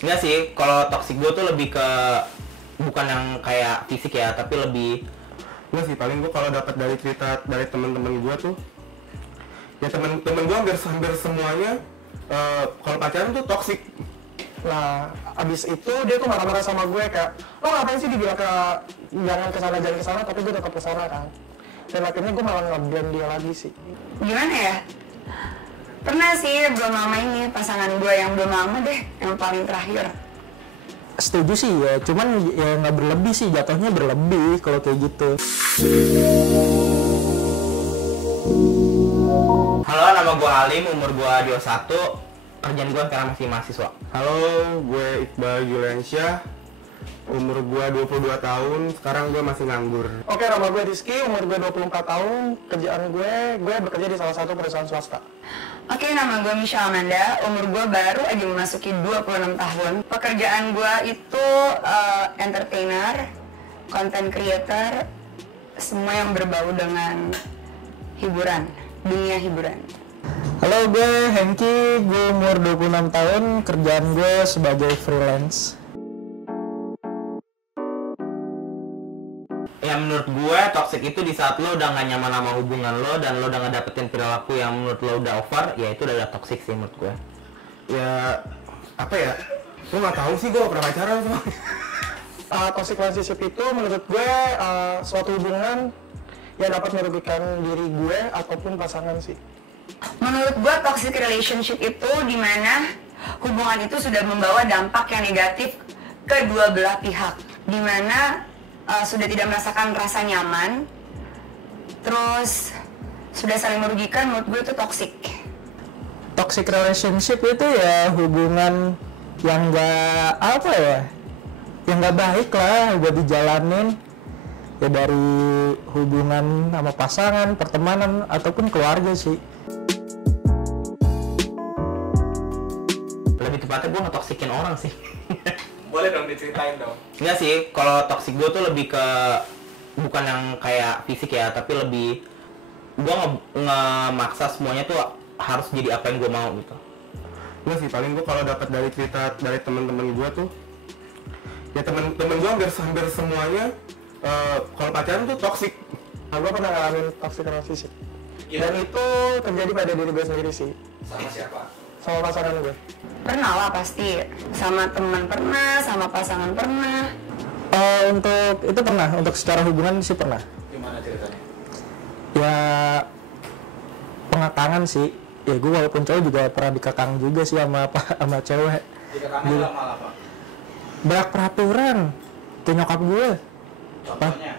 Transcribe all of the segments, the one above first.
Enggak sih, kalau toxic gue tuh lebih ke bukan yang kayak fisik ya, tapi lebih Enggak sih, paling gue kalau dapat dari cerita dari teman-teman gue tuh, ya teman-teman gue hampir semuanya kalau pacaran tuh toxic. Nah, abis itu dia tuh marah-marah sama gue kayak, lo ngapain sih dibilang jangan kesana, tapi gue tetap kesana kan. Dan akhirnya gue malah nge-blame dia lagi sih. Gimana ya? Pernah sih belum lama ini pasangan gue yang belum lama deh, yang paling terakhir. Setuju sih ya, cuman ya nggak berlebih sih, jatuhnya berlebih kalau kayak gitu. halo, nama gue Halim, umur gue 21, kerjaan gue sekarang masih mahasiswa. Halo, gue Iqbal Juliansyah, umur gue 22 tahun, sekarang gue masih nganggur. Oke, nama gue Rizky, umur gue 24 tahun, kerjaan gue bekerja di salah satu perusahaan swasta. Oke, nama gue Michelle Amanda, umur gue baru aja memasuki 26 tahun. Pekerjaan gue itu entertainer, content creator, semua yang berbau dengan hiburan, dunia hiburan. Halo, gue Hengki, gue umur 26 tahun, kerjaan gue sebagai freelance. Ya menurut gue toxic itu di saat lo udah gak nyaman sama hubungan lo dan lo udah gak dapetin perilaku yang menurut lo udah over, ya itu udah toxic sih menurut gue. Ya, apa ya, gue nggak tahu sih, gue gak pernah pacaran sama. Toxic relationship itu menurut gue suatu hubungan yang dapat merugikan diri gue ataupun pasangan sih. Menurut gue toxic relationship itu dimana hubungan itu sudah membawa dampak yang negatif ke dua belah pihak, dimana sudah tidak merasakan rasa nyaman, terus sudah saling merugikan. Menurut gue itu toxic. Toxic relationship itu ya hubungan yang nggak apa ya, yang nggak baik lah buat dijalanin. Ya dari hubungan sama pasangan, pertemanan, ataupun keluarga sih. Lebih tepatnya gue nge-toxicin orang sih. Boleh dong diceritain dong. Enggak sih, kalau toxic gue tuh lebih ke bukan yang kayak fisik ya, tapi lebih gue ngemaksa semuanya tuh harus jadi apa yang gue mau gitu. Enggak sih, paling gue kalau dapat dari cerita dari teman-teman gue tuh, ya teman-teman gue hampir semuanya kalau pacaran tuh toxic. Nah, gue pernah ngalamin toxic relationship. Iya. Dan itu terjadi pada diri gue sendiri sih, Sama siapa? sama pasangan gue. Pernah lah pasti, sama teman pernah, sama pasangan pernah. Untuk itu pernah, untuk secara hubungan sih pernah. Gimana ceritanya? Ya pengakangan sih. Ya gue walaupun cowok juga pernah dikekang juga sih sama cewek. Jika kangen dalam hal apa? Banyak peraturan kayak nyokap gue. Contohnya?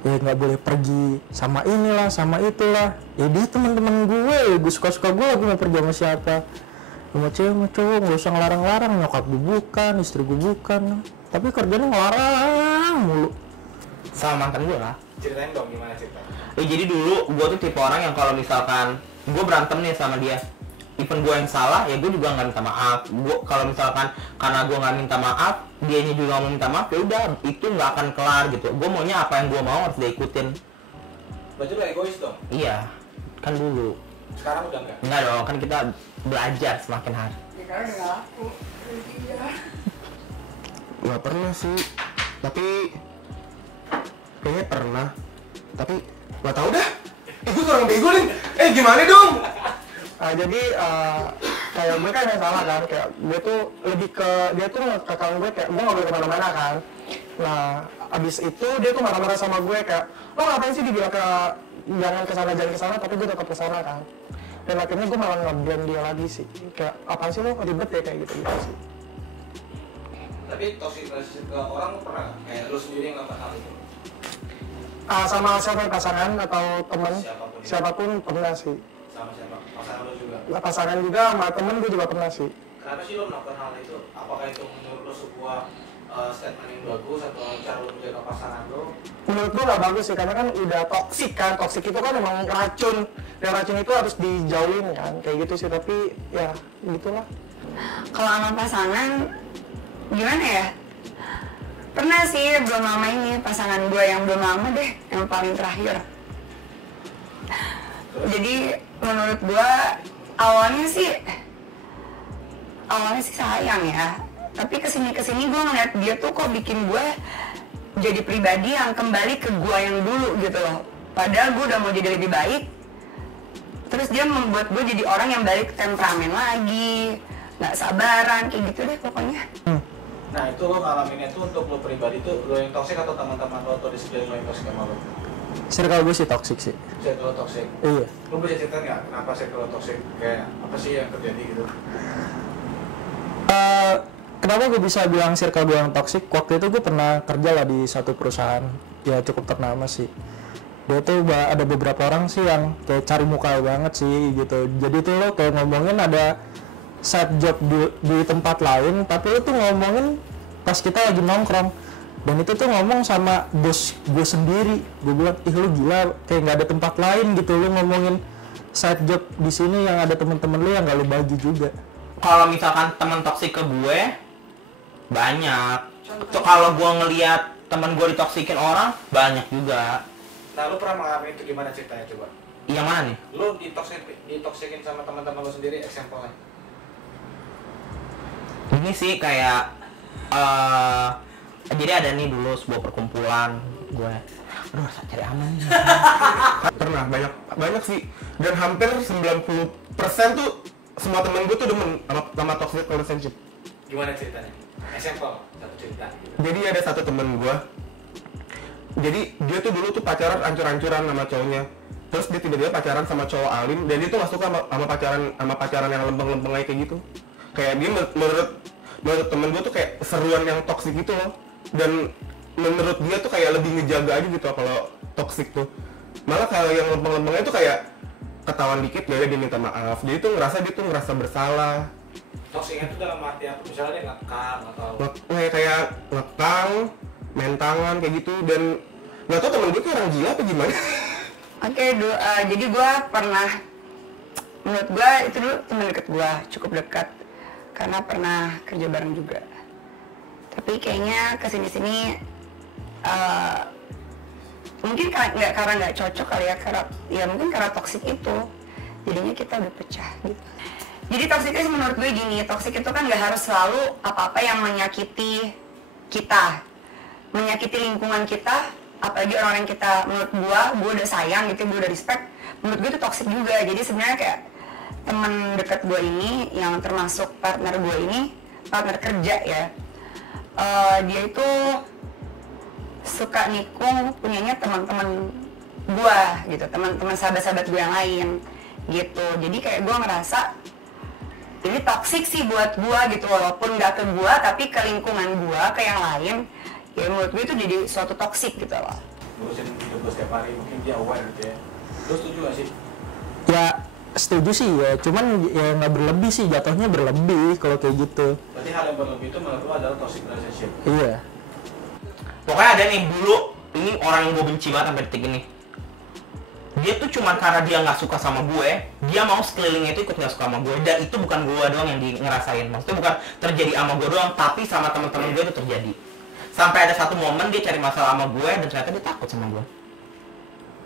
Ya nggak boleh pergi sama inilah, sama itulah. Ya dia teman-teman gue suka-suka gue lagi mau pergi sama siapa, sama cewek sama cowok, nggak usah ngelarang-larang. Nyokap gue bukan, istri gue bukan, tapi kerjanya ngelarang mulu. Sama mantan gue lah. Ceritain dong gimana ceritanya? Jadi dulu gue tuh tipe orang yang kalau misalkan gue berantem nih sama dia, even gue yang salah, ya gue juga nggak minta maaf. Gue kalau misalkan karena gue nggak minta maaf, dianya juga nggak mau minta maaf, ya udah itu nggak akan kelar gitu. Gue maunya apa yang gue mau harus dia ikutin. Berarti lo egois dong? Iya, kan dulu. Sekarang udah enggak? Enggak dong, kan kita belajar semakin hari. Ya karena udah gak laku. Nggak pernah sih, tapi kayaknya pernah, tapi nggak tahu dah. Gue orang bego nih. Gimana dong? Jadi kayak gue kan yang salah kan, kayak gue tuh lebih ke dia tuh ngekang gue kayak gue nggak boleh kemana-mana kan. Nah abis itu dia tuh marah-marah sama gue kayak, lo ngapain sih dibilang jangan kesana, tapi gue tetap kesana kan. Dan akhirnya gue malah nge-blame dia lagi sih, kayak apaan sih lo ribet ya kayak gitu sih. Tapi toxic relationship ke orang lo pernah? Kayak lo sendiri yang ngelakuin hal itu? Sama siapa pasangan atau teman, siapapun pernah sih. Sama siapa? Pasangan lo juga? Nah, pasangan juga sama temen gue juga pernah sih. Kenapa sih lo melakukan hal itu? Apakah itu menurut lo sebuah statement yang bagus atau cara lo menjaga pasangan lo? Menurut gue gak bagus sih, karena kan udah toksik kan. Toksik itu kan emang racun, dan racun itu harus dijauhin kan, kayak gitu sih. Tapi ya gitulah. Kalau sama pasangan, gimana ya? Pernah sih belum lama ini pasangan gue yang belum lama deh, yang paling terakhir. Jadi menurut gue awalnya sih sayang ya, tapi kesini gue ngeliat dia tuh kok bikin gue jadi pribadi yang kembali ke gue yang dulu gitu loh. Padahal gue udah mau jadi lebih baik, terus dia membuat gue jadi orang yang balik temperamen lagi, nggak sabaran kayak gitu deh pokoknya. Nah itu lo ngalaminnya tuh untuk lo pribadi tuh lo yang toksik atau teman-teman lo atau di sekeliling lo yang toksik sama lo? Circle gue sih toxic sih. Circle lo toksik. Iya. Lo bisa cerita nggak kenapa circle lo toksik? Kayak apa sih yang terjadi gitu? Kenapa gue bisa bilang circle gue yang toxic? Waktu itu gue pernah kerja lah di satu perusahaan ya cukup ternama sih. Dia tuh ada beberapa orang sih yang kayak cari muka banget sih gitu. Jadi tuh lo kayak ngomongin ada side job di tempat lain, tapi lo tuh ngomongin pas kita lagi nongkrong. Dan itu tuh ngomong sama bos gue sendiri. Gue bilang, ih lu gila, kayak nggak ada tempat lain gitu. Lu ngomongin side job di sini yang ada temen-temen lu yang nggak lu bagi juga. Kalau misalkan teman toksik ke gue banyak. Tuh kalau gue ngelihat teman gue ditoksikin orang banyak juga. Nah lo pernah mengalami itu gimana ceritanya coba? Yang mana nih? Lo ditoksikin sama teman-teman lo sendiri, example-nya? Ini sih kayak jadi ada nih dulu sebuah perkumpulan gue. Aduh, cari aman. Pernah banyak sih, dan hampir 90% tuh semua temen gue tuh demen sama toxic relationship. Gimana ceritanya? Example, satu cerita gitu. Jadi ada satu temen gue, jadi dia tuh dulu tuh pacaran ancur-ancuran sama cowoknya. Terus dia tiba-tiba pacaran sama cowok alim, dan dia tuh gak suka sama pacaran yang lempeng-lempeng kayak gitu. Kayak dia menurut temen gue tuh kayak seruan yang toksik gitu loh. Dan menurut dia tuh kayak lebih ngejaga aja gitu kalau toksik tuh. Malah kalau yang lempeng-lempengnya tuh kayak ketahuan dikit ya dia minta maaf. Dia tuh ngerasa bersalah. Toksiknya tuh dalam arti apa? Misalnya dia ngekang atau Kayak ngekang, main tangan kayak gitu. Dan nggak tau temen gue tuh orang gila apa gimana. Oke, jadi gue pernah, menurut gue itu dulu teman dekat gue, cukup dekat, karena pernah kerja bareng juga. Tapi kayaknya kesini-sini mungkin karena nggak cocok kali ya, mungkin karena toksik itu, jadinya kita udah pecah gitu. Jadi toksik itu menurut gue gini, toksik itu kan nggak harus selalu apa-apa yang menyakiti kita, menyakiti lingkungan kita. Apalagi orang yang kita, menurut gue udah sayang gitu, gue udah respect, menurut gue itu toksik juga. Jadi sebenarnya kayak teman dekat gue ini, yang termasuk partner gue ini, partner kerja ya, dia itu suka nikung punyanya teman-teman gue gitu, teman-teman sahabat-sahabat gue yang lain gitu. Jadi kayak gue ngerasa ini toksik sih buat gue gitu, walaupun gak ke gue tapi ke lingkungan gue, ke yang lain. Ya menurut gue itu jadi suatu toksik gitu loh. ngurusin hidup lo setiap hari, mungkin dia aware gitu ya. Lo setuju gak sih? Ya setuju sih ya, cuman ya nggak berlebih sih, jatuhnya berlebih kalau kayak gitu. Berarti hal yang berlebih itu menurut lo adalah toxic relationship? Iya. Pokoknya ada nih dulu, ini orang yang gue benci banget sampai detik ini. Dia tuh cuman karena dia nggak suka sama gue, dia mau sekelilingnya itu ikut nggak suka sama gue. Dan itu bukan gue doang yang ngerasain, maksudnya bukan terjadi sama gue doang, tapi sama teman-teman gue itu terjadi. Sampai ada satu momen dia cari masalah sama gue dan ternyata dia takut sama gue.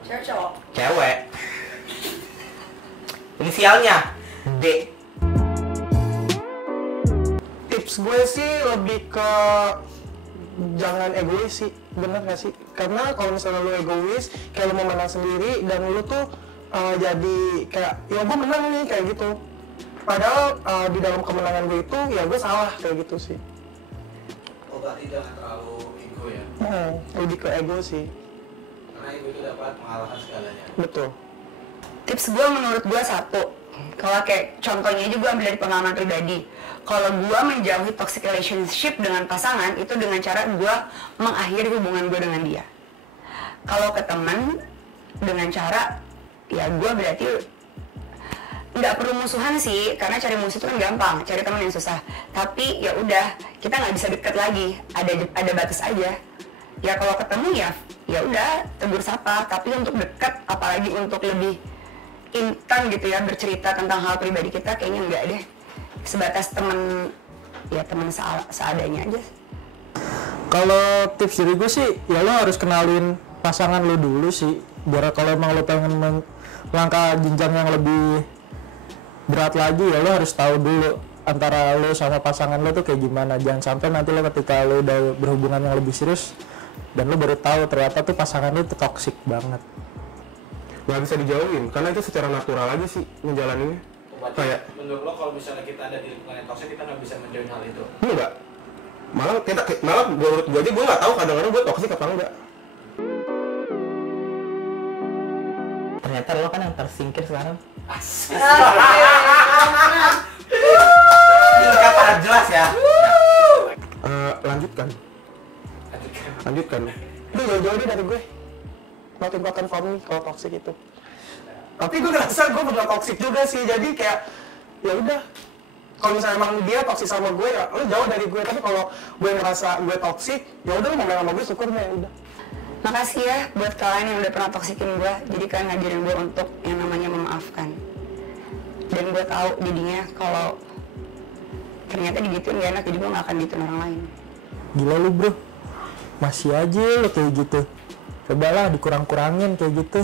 Cewek cowok? Cewek. Inisialnya D. Tips gue sih lebih ke jangan egois sih, bener gak sih? Karena kalau misalnya lu egois, kayak lu mau menang sendiri dan lu tuh jadi kayak, ya gue menang nih, kayak gitu. Padahal di dalam kemenangan gue itu, ya gue salah, kayak gitu sih. Oh berarti jangan terlalu ego ya? Lebih ke ego sih. Karena ego itu dapat mengalahkan segalanya. Betul. Tips gue menurut gue satu, kalau kayak contohnya aja gue ambil dari pengalaman pribadi. Kalau gue menjauhi toxic relationship dengan pasangan itu dengan cara gue mengakhiri hubungan gue dengan dia. Kalau ke teman dengan cara ya gue berarti nggak perlu musuhan sih, karena cari musuh itu kan gampang, cari teman yang susah. Tapi ya udah, kita nggak bisa deket lagi, ada batas aja. Ya kalau ketemu ya udah tegur sapa. Tapi untuk deket, apalagi untuk lebih intan gitu ya, bercerita tentang hal pribadi kita, kayaknya enggak deh. Sebatas teman, ya teman seadanya aja. Kalau tips dari gue sih, ya lo harus kenalin pasangan lo dulu sih. Biar kalau emang lo pengen melangkah jenjang yang lebih berat lagi, ya lo harus tahu dulu antara lo sama pasangan lo tuh kayak gimana. Jangan sampai nanti lo ketika lo udah berhubungan yang lebih serius dan lo baru tahu ternyata tuh pasangan lo tuh toksik banget. Nggak bisa dijauhin, karena itu secara natural aja sih ngejalaninnya. Berarti Kayak menurut lo kalau misalnya kita ada di lingkungan yang toksik, kita nggak bisa menjauhin hal itu. enggak. Malah menurut gue aja gue nggak tahu kadang-kadang gue toksik apa enggak. Ternyata lo kan yang tersingkir sekarang. Ini kata jelas ya. Lanjutkan. Lu jauh-jauh deh dari gue. Not important for me kalau toxic itu. Tapi gue ngerasa gue bener toxic juga sih. Jadi kayak ya udah. Kalau misalnya emang dia toxic sama gue ya lu jauh dari gue. Tapi kalau gue ngerasa gue toxic, ya udah lu mau main sama gue syukur ya udah. Makasih ya buat kalian yang udah pernah toksikin gue. Jadi kalian ngajarin gue untuk yang namanya memaafkan. Dan gue tahu jadinya kalau ternyata digituin gak enak, jadi gue gak akan gituin orang lain. Gila lu bro, masih aja lo kayak gitu. Cobalah dikurang-kurangin kayak gitu.